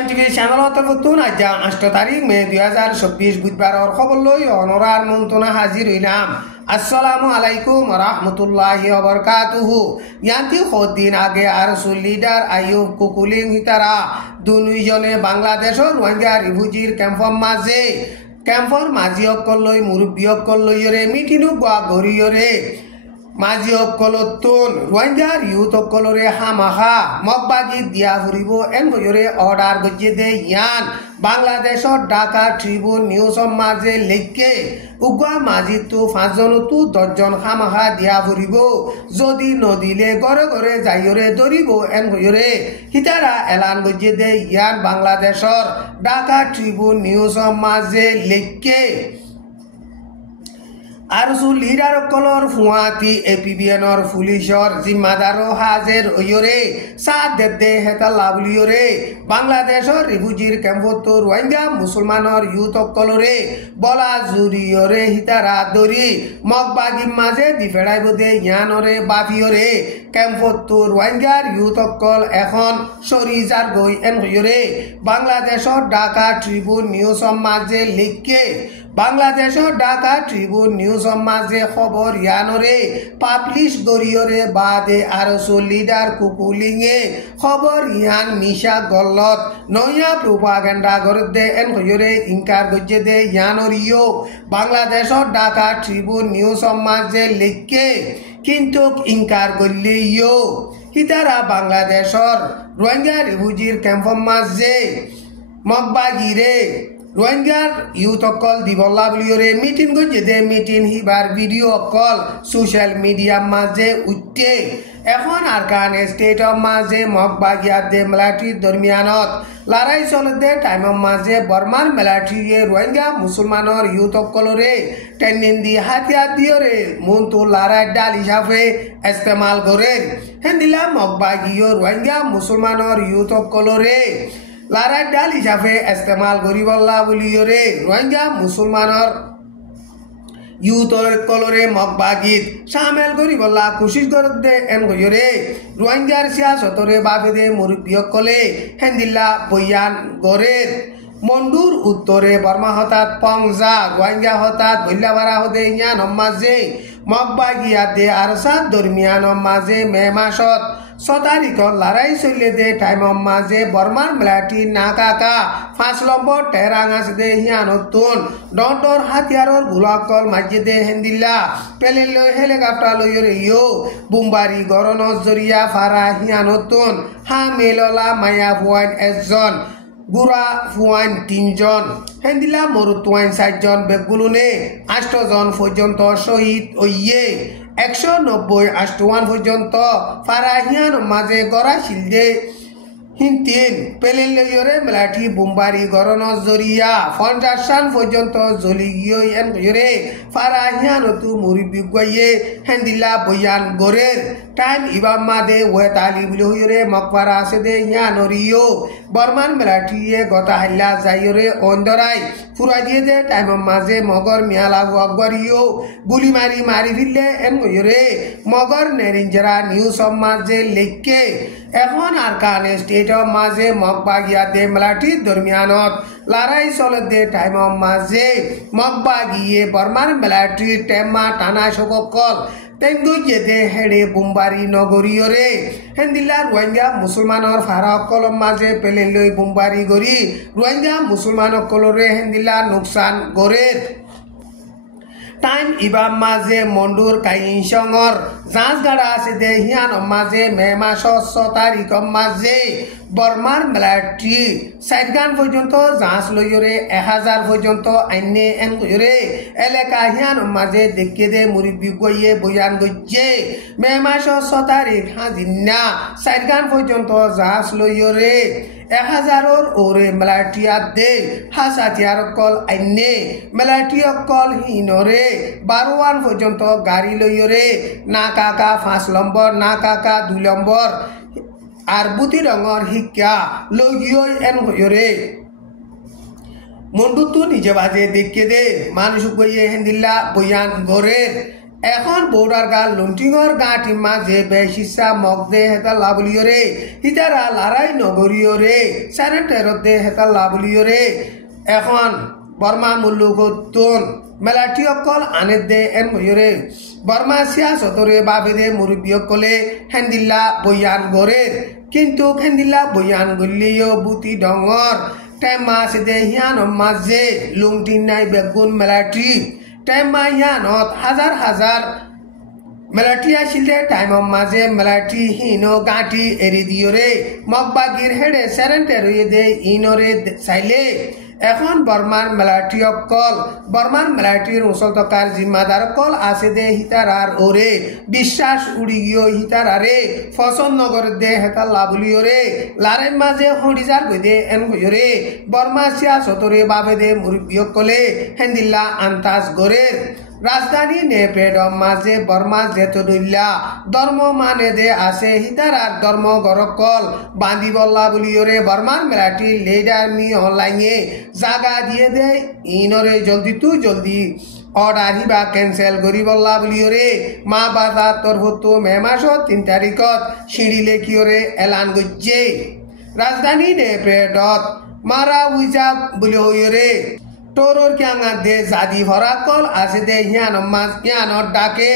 MTV channel অন্তর্ভুক্ত আজ 8 তারিখ মে 2024 বুধবার খবর লই অনরার মন্ত্রণা হাজির হইলাম। আসসালামু আলাইকুম রাহমাতুল্লাহি ওয়া বারাকাতুহু। ইয়ান্তি কদিন আগে আরসুল লিডার আইয়ুব কুকুলিং হিতারা দুইজনে বাংলাদেশের রোহিঙ্গা রিফিউজির ক্যাম্পর মাঝি অকল লই মুরব্বী অকল লইরে মিটিনু গোয়া গরিয়রে মাঝি অকলতুন রোহিঙ্গার ইউথ অকলরে হামাহা মগবাগি দিয়া ফুরিব এন বইরে অর্ডার গজিয়ে দে ইয়ান বাংলাদেশর ঢাকা ট্রিবিউন নিউজ মাঝে লেখকে উগুয়া মাঝি তো 5 জন তো 10 জন হামাহা দিয়া ফুরিব যদি নদিলে ঘরে ঘরে যাইরে ধরিব এন বইরে হিতারা এলান গজিয়ে দে ইয়ান বাংলাদেশর ঢাকা ট্রিবিউন নিউজ মাঝে লেখকে আরসুল লিডার কলর ফুয়াতি এপিবিএনর পুলিশর জিম্মাদারও হাজের ওয়রে সাথ দেতে হেতা লাভলিয়রে বাংলাদেশর রিফিউজির ক্যাম্পত রোহিঙ্গা মুসলমানর ইউথ কলরে বলা জুরিয়রে হিতারা দরি মগবাগি মাঝে দিফেড়াইব দে ইয়ানরে বাফিয়রে ক্যাম্পত রোহিঙ্গার ইউথ কল এখন সরিজার গই এন হইরে বাংলাদেশর ঢাকা ট্রিবিউন নিউজ মাঝে লিখকে বাংলাদেশের ঢাকা ট্রিবিউন নিউজ মাঝে খবর ইয়ানরে পাবলিশ গরিয়রে বাদে আরসুল লিডার কুকুলিংয়ে খবর ইয়ান মিশা গল্লত নয়া প্রোপাগান্ডা গরদে এন হইরে ইনকার গজে দে ইয়ানরিও বাংলাদেশের ঢাকা ট্রিবিউন নিউজ মাঝে লিখকে কিন্তু ইনকার গল্লিও হিতারা বাংলাদেশের রোহিঙ্গা রিফিউজির ক্যাম্প মাঝে মগবাগিরে রোহিঙ্গার ইউথ অকল দিবল্লা বলিয়রে মিটিং গজে দে মিটিং হিবার ভিডিও অকল সোশ্যাল মিডিয়া মাঝে উঠে এখন আরকান স্টেট মাঝে মগবাগিয়া দে মিলিটারির দরমিয়ানত লড়াই চলতে টাইম মাঝে বর্মার মিলিটারিয়ে রোহিঙ্গা মুসলমানর ইউথ অকলরে টেন্ডিন দি হাতিয়ার দিয়রে মন্তু লড়াই ডাল হিসাবে ইস্তেমাল করে হেন্দিলা মগবাগিও রোহিঙ্গা মুসলমানর ইউথ অকলরে লারা ডাল হিসাবে ইস্তেমাল করিবল্লা বলিয়রে রোহিঙ্গা মুসলমানর ইউথর কলরে মগবাগিত সামেল করিবল্লা কোশিশ করতে এন গয়রে রোহিঙ্গার সিয়াসতরে বাবেদে মুরব্বী কলে হেন্দিল্লা বয়ান গরের মন্ডুর উত্তরে বর্মা হঠাৎ পংজা রোহিঙ্গা হঠাৎ বল্লাবারা হদে ইয়া নমাজে মগবাগিয়া দে আরসাদ দরমিয়ান মাঝে মে মাসত 6 তারিখত লড়াই চলে দে টাইম মাঝে বর্মার মিলিটারি নাকাকা 5 নম্বর টেরাং আছে দে হিয়া নতুন ডটর হাতিয়ারর গুলাকল মাঝে দে হেন্দিল্লা পেলে লই হেলিকপ্টার লইরে ইয়ো বুম্বারি গরন জরিয়া ফারা হিয়া নতুন হা মেললা মায়া ফুয়ান একজন গুড়া ফুয়ান 3 জন হেন্দিলা মরুতুয়ান 4 জন বেগুলুনে 8 জন পর্যন্ত শহীদ ওইয়ে 190 পর্যন্ত ফারাহিয়ান মাঝে গড়া শিলদে হিন্তিন পেলেলয়রে মিলিটারি বুম্বারি গরন জরিয়া 50 পর্যন্ত জ্বলি গিয়ে এন গরে ফারাহিয়ান তু মুরিবি গয়ে হেন্দিলা বয়ান গরের টাইম ইবাম মাদে ওয়েতালি বিলহরে মকবারা আছে দে ইয়ানরিও বর্মান মিলিটারিয়ে গতা হাল্লা যাইরে অন্দরাই ফুরা দিয়ে দে টাইম মাঝে মগর মিয়ালা গগরিও গুলি মারি ফিরলে এন গরে মগর নেরিঞ্জরা নিউজ মাঝে লেখকে এখন আরকান স্টেট মাঝে মগবাগিয়া দে মিলিটারি দরমিয়ানত লড়াই চলে দে টাইম মাঝে মগবাগিয়ে বর্মার মিলিটারি টেমা টানা সকল তেঙ্গু যেতে হেড়ে বুম্বারি নগরীয়রে হেন্দিল্লা রোহিঙ্গা মুসলমানর ফারা অকল মাঝে পেলে লই বুম্বারি গরি রোহিঙ্গা মুসলমান অকলরে হেন্দিল্লা নুকসান গরের টাইম ইবাম মাঝে মন্ডুর কাইংসংর জাঁচ গাড়া আছে দে হিয়ান মাঝে মে মাস 6 তারিখ মাঝে বর্মার মিলিটারি 4 গান পর্যন্ত জাঁচ লইরে 1000 পর্যন্ত আইনে এন গরে এলাকা হিয়ান মাঝে দেখে দে মুরিবি গইয়ে বয়ান গজ্জে মে মাস 6 তারিখ হাজিনা 4 গান পর্যন্ত জাঁচ লইরে 1000 ওরে মিলিটারি দে হাসাতিয়ার কল আইনে মিলিটারি কল হিনরে 12 পর্যন্ত গাড়ি লইরে না কাকা 5 নম্বর না কাকা 2 নম্বর আর বুতি রঙর শিক্ষা লগিও এন হইরে মন্ডুতু নিজে বাজে দেখে দে মানুষ গইয়ে হেন্দিল্লা বয়ান গরের এখন বৌডার গা লুন্টিঙর গাঁটি মাঝে বেশিসা মগদে হেতা লাবলিও রে হিতারা লারাই নগরীয় রে সাড়ে তেরোতে হেতা লাবলিও রে এখন বর্মা মুল্লুকতুন মেলাটি অকল আনে দে এন ময়ূরে বর্মা সিয়াসতরে বাবেদে মুরব্বীকলে হেন্দিল্লা বয়ান গরের কিন্তু হেন্দিল্লা বয়ান গলিও বুতি ডঙর টাইম মাস দে হিয়ান মাঝে লুংটিন নাই বেগুন মেলাটি টাইম মা হিয়ানত হাজার হাজার মেলাটি আসিলে টাইম মাঝে মেলাটি হিনো গাঁটি এরি দিও রে মগবাগির হেডে সেরেন্টে রয়ে দে ইনরে চাইলে এখন বর্মার মেলাটি অকল বর্মার মেলাটির মুসলতকার জিম্মাদার কল আছে দে হিতারার ওরে বিশ্বাস উড়ি গিয়ে হিতারারে ফসল নগর দে হেতা লাবলিও রে লারের মাঝে হরিজার গদে এন গরে বর্মা সিয়াসতরে বাবে দে মুরব্বী কলে হেন্দিল্লা আন্তাজ গরের রাজধানী নেপেডম মাঝে বর্মা জেতদুল্লা ধর্ম মানে দে আছে হিতারার ধর্ম গরকল বান্ধি বল্লা বলিওরে বর্মার মেলাটি লেডার মি অনলাইনে জাগা দিয়ে দে ইনরে জলদি তু জলদি অর্ডার হিবা ক্যান্সেল করি বল্লা বলিওরে মা বাবা তরফতো মে মাসত 3 তারিখত সিঁড়ি লেখিওরে এলান গজ্জে রাজধানী নেপেডত মারা উইজা বলি হইরে তোরর ক্যাঙ্গা দে জাদি ভরা কল আছে দে হিয়ানর ডাকে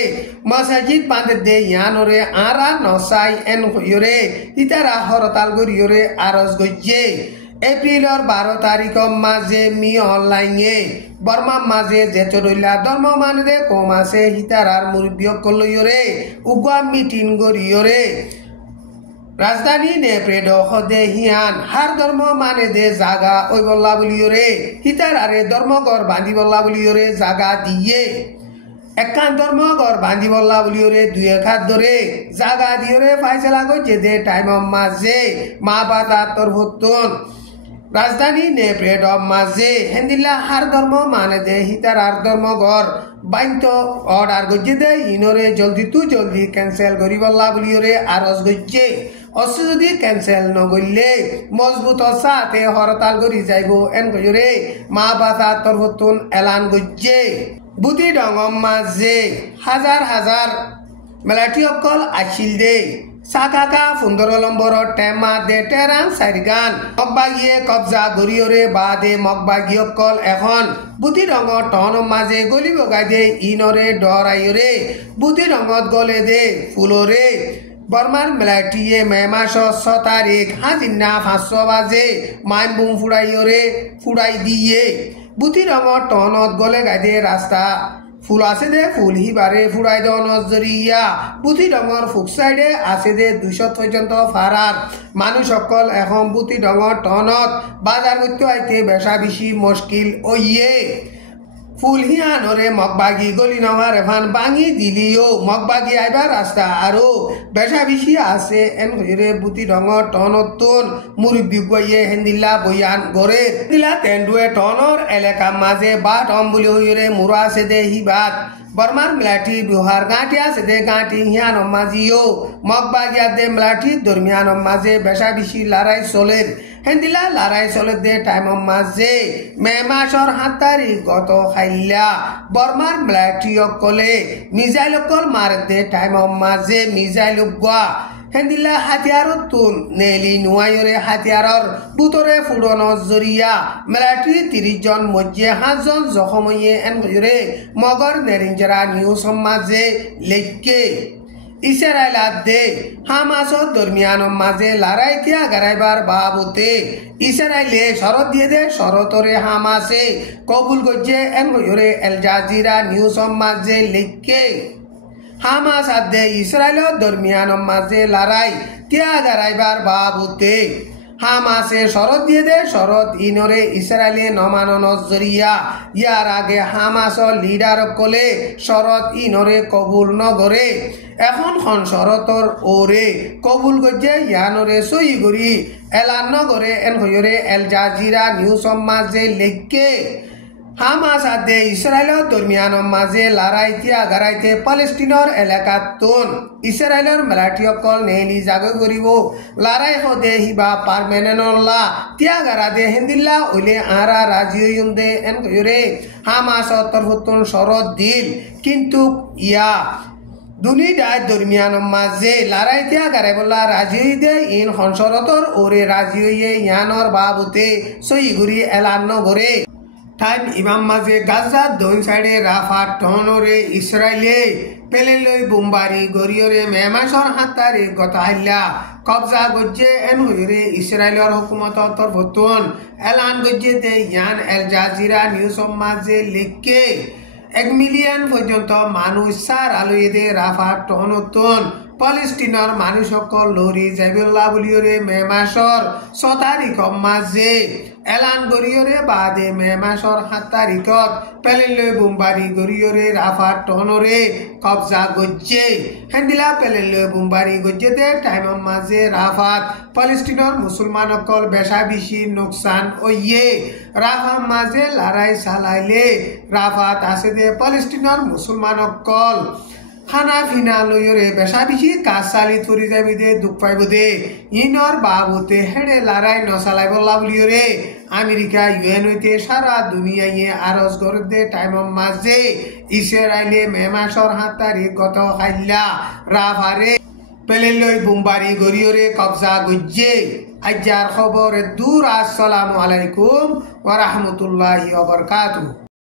মসজিদ বাঁধে দে হিয়ানরে আরা নসাই এন হইরে ইতারা হরতাল গরিয়রে আরজ গজ্জে এপ্রিলর 12 তারিখ মাঝে মি অনলাইনে বর্মা মাঝে জেচরইলা ধর্ম মানে দে কম আছে হিতারার মুরব্বী কলইরে উগুয়া মিটিং গরিয়রে রাজধানী নেপ্রেড হদে হিয়ান হার ধর্ম মানে দে জাগা ওই বল্লা বলিওরে হিতার আরে ধর্মগর বান্ধি বল্লা বলিওরে জাগা দিয়ে একান ধর্মগর বান্ধি বল্লা বলিওরে 2 হাত ধরে জাগা দিওরে ফাইসলা গজে দে টাইম মাঝে মা বাবা তরফতুন রাজধানী নেপ্রেড মাঝে হেন্দিল্লা হার ধর্ম মানে দে হিতার আর ধর্মগর বাইন্ত অর্ডার গজে দে ইনরে জলদি তু জলদি ক্যান্সেল করি বল্লা বলিওরে আরজ গজে অস যদি ক্যান্সেল নগরলে মজবুত সাথে হরতাল করি যাইব এন গজরে মা বাবা তরফতুন এলান গজে বুতি ডঙম মাঝে হাজার হাজার মেলাটি অকল আসিল দে সাকাকা 15 নম্বর টেমা দে টেরাং সাইগান মগবাগিয়ে কবজা গরিয়রে বাদে মগবাগি অকল এখন বুতি রঙ টন মাঝে গলি বগাই দে ইনরে ডরাইরে বুতি রঙত গলে দে ফুলরে বর্মার মেলাটিয়ে মে মাস 6 তারিখ হাজিনা 500 বাজে মাইমবুম ফুড়াই দিয়ে বুতি রঙ টনত গলে গাইদে রাস্তা ফুল আছে দে ফুল হিবারে ফুড়াই দ নজরিয়া বুতি রঙর ফুক সাইডে আছে দে 200 পর্যন্ত ফারার মানুষ সকল এখন বুতি রঙর টনত বাজার করতে আইতে বেশা বেশি মুশকিল ওইয়ে ফুল হিয়ানরে মগবাগি গলি নমার এফান বাঙি দিলিও মগবাগি আইবার রাস্তা আরো বেশা বেশি আছে এন হইরে বুতি রঙর টনতুন মুরব্বী গইয়ে হেন্দিল্লা বয়ান গরে দিলা তেন্ডুয়ে টনর এলাকা মাঝে বাট অম্বুলি হইরে মুরা আছে দে হিবাত বর্মার মেলাটি বিহার গাঁটি আছে দে গাঁটি হিয়ান মাঝিও মগবাগিয়া দে মেলাটি দরমিয়ান মাঝে বেশা বেশি লড়াই চলের হেন্দিলা লড়াই চলে দে টাইম মাঝে মে মাসর 7 তারিখ গত খাইলা বর্মার মেলাটি অকলে মিজাইল অকল মারে দে টাইম মাঝে মিজাইল গুয়া হেন্দিলা হাতিয়ারত তুন নেলি নুয়াইরে হাতিয়ারর বুতরে ফুড়ন জরিয়া মেলাটি 30 জন মধ্যে 5 জন জখম হয়ে এন গরে মগর নেরিঞ্জরা নিউজ মাঝে লেখকে ইসরায়েল দে হামাসর দরমিয়ান মাঝে লড়াই কিয়া গরাইবার বাবুতে ইসরায়েলে শরত দিয়ে দে শরতরে হামাসে কবুল গজে এন গরে এল জাজিরা নিউজ মাঝে লেখকে হামাস আদে ইসরায়েল দরমিয়ান মাঝে লড়াই কিয়া গরাইবার বাবুতে হামাসে শরত দিয়ে দে শরত ইনরে ইসরায়েলে নমানন জরিয়া ইয়ার আগে হামাসর লিডার কলে শরত ইনরে কবুল নগরে এখন খন শরতর ওরে কবুল গজে ইয়ানরে সই গরি এলান নগরে এন হইরে এল জাজিরা নিউজ মাঝে লেখকে হামাস আদে ইসরায়েলের দরমিয়ান মাঝে লড়াইতিয়া গারাইতে পালেস্টিনের এলাকাতুন ইসরায়েলের মিলিটারিসকল নেলি জাগো করিব লড়াই হদে হিবা পারমানেন্টলা তিয়া গারাদে হিন্দিল্লা ওইলে আরা রাজি হইম দে এন কইরে হামাস তরফতুন শরত দিল কিন্তু ইয়া দুনিয়ার দরমিয়ান মাঝে লড়াইতিয়া গারাই বললা রাজি হই দে ইন হনসরতর ওরে রাজি হইয়ে ইয়ানর বাবুতে সই ঘুরি এলান করে টাইম ইমাম মাঝে গাজা দোন সাইডে রাফা টনরে ইসরায়েলে পেলেলই বোমবারি গরিয়রে মেমাসর হাতারে গত হাইলা কবজা গজ্জে এন হইরে ইসরায়েলের হুকুমত তরফতুন এলান গজ্জে দে ইয়ান এল জাজিরা নিউজ মাঝে লিখকে 1 মিলিয়ন পর্যন্ত মানুষ সার আলোয়ে দে রাফা টনতুন পালেস্টিনার মানুষ সকল লরি যাইবুল্লাহ বলিওরে মে মাসর 6 তারিখ মাঝে এলান গরিয়রে বাদে মে মাসর 7 তারিখত পেলেলে বোমবারি গরিয়রে রাফা টনরে কবজা গজ্জে হেন্দিলা পেলেলে বোমবারি গজ্জে দে টাইম মাঝে রাফাত পালেস্টিনার মুসলমান সকল বেশা বেশি নোকসান ওইয়ে রাফা মাঝে লড়াই চালাইলে রাফাত আছে দে পালেস্টিনার মুসলমান সকল খানা ফিনা লইরে বেশা বেশি কাজ চালি থরি যাবি দে দুঃখ পাইব দে ইনর বাবুতে হেডে লড়াই নচালাই বললা বলিওরে আমেরিকা ইউএন হইতে সারা দুনিয়ায় আরজ করে দে টাইম মাঝে ইসরায়েলে মে মাসর 7 তারিখ গত হাইলা রাফারে পেলেলই বোমবারি গরিয়রে কবজা গজ্জে আজ্জার খবর দূর। আসসালামু আলাইকুম ওয়া রাহমাতুল্লাহি ওয়া বারাকাতুহু।